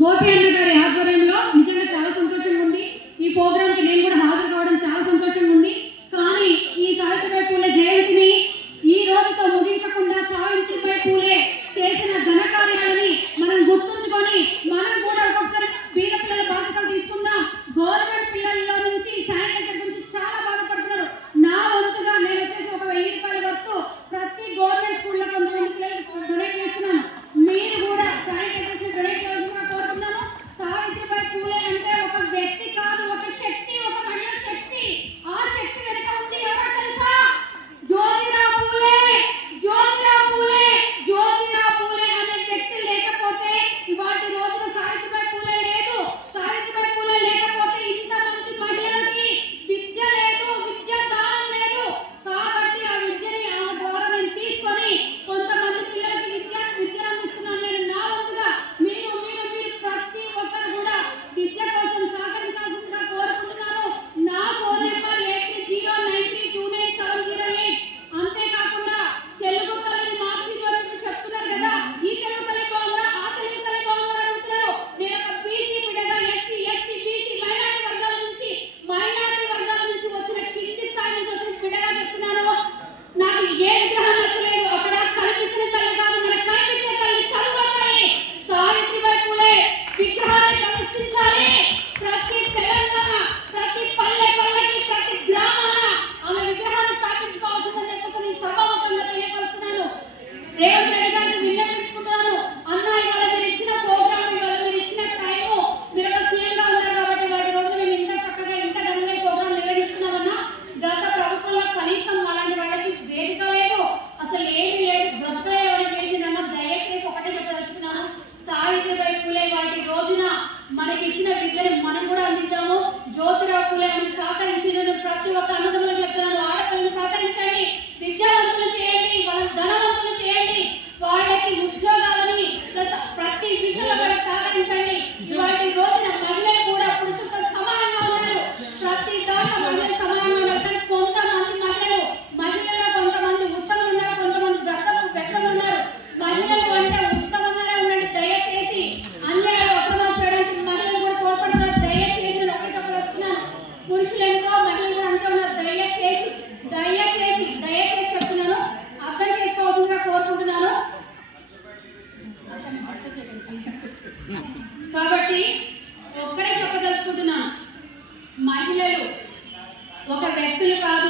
గోపి అన్న పురుషులు ఎందుకో మహిళలు కూడా అంతే ఉన్నారు. దయచేసి దయచేసి దయచేసి చెప్తున్నాను. అర్థం చేసుకోవాల్సిందిగా కోరుకుంటున్నాను. కాబట్టి ఒక్కడే చెప్పదలుచుకుంటున్నాను. మహిళలు ఒక వ్యక్తులు కాదు